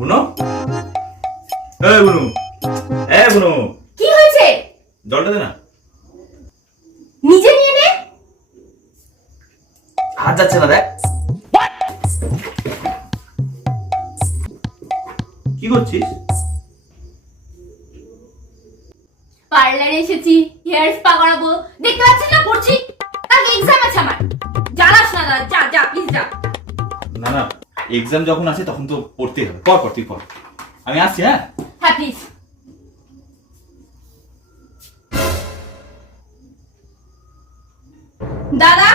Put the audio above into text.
বুনো, বুনো, বুনো, কি হয়েছে? জলটা দে না। নিজে নিয়ে নে। হাত যাচ্ছে না, দেখ কি করছিস? পার্লারে এসেছি, হেয়ার স্পা করাবো। দেখতে পাচ্ছিস না পড়ছি? কালকে এক্সাম আছে আমার। জ্বালাস না দাদা, যা যা প্লিজ যা। না না, এক্সাম যখন আছে তখন তো পড়তেই হবে। পর তুই পর, আমি আসছি। হ্যাঁ হ্যাঁ প্লিজ। দাদা